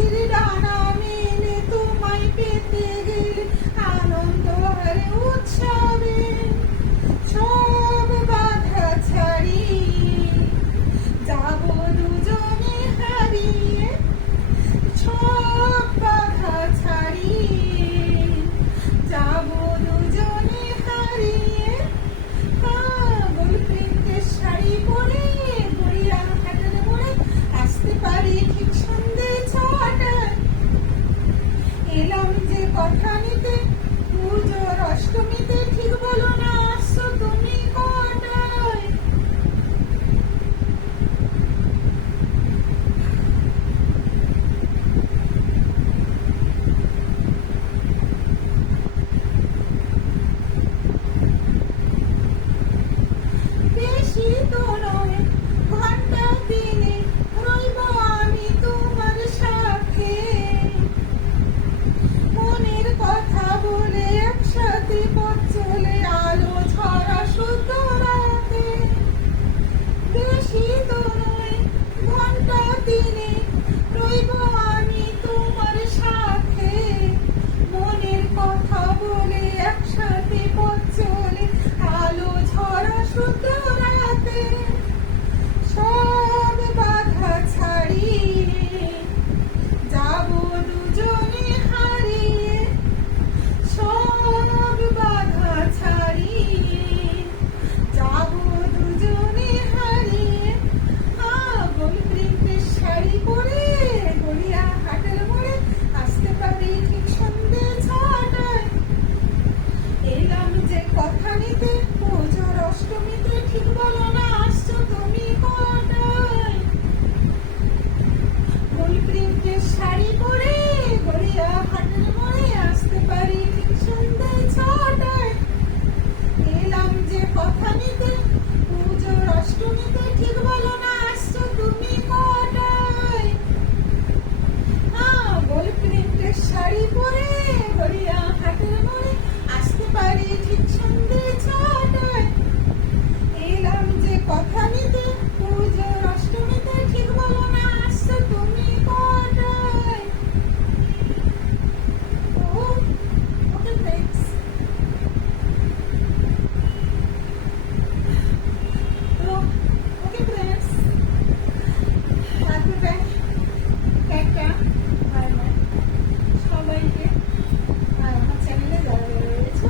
খুশির ডানা মেলে তোমায় পেতে গেলে আনন্দ হারে উৎসবে সব বাধা ছাড়িয়ে যাব দুজনে হারিয়ে সব বাধা ছাড়িয়ে যাব দুজনে হারিয়ে গোল প্রিন্টের শাড়ি পরে গড়িয়া হাটের মোড়ে আসতে পারি ঠিক সন্ধে ছটায় এলাম যে কথা নিতে পুজোর অষ্টমীতে ঠিক বলো না আসছো তুমি কটায় বেশি তো নয় ঘন্টা দিনে রইব আমি তোমার সাথে মনের কথা বলে একসাথে পথ চলে আলো ছড়া শুদ্ধ রাতে বেশি তো নয় ঘন্টা দিনে রইব আমি তোমার সাথে মনের কথা বলে একসাথে পথ চলে আলো ছড়া শুদ্ধ রাতে সব বাধা ছাড়িয়ে যাব দুজনে হারিয়ে সব বাধা ছাড়িয়ে যাব দুজনে হারিয়ে গোল প্রিন্টের শাড়ি পরে গড়িয়া হাটের মোড়ে আসতে পারি ঠিক সন্ধে ছটায় এলাম যে কথা নিতে পুজোর অষ্টমীতে ঠিক বলো না আসছো তুমি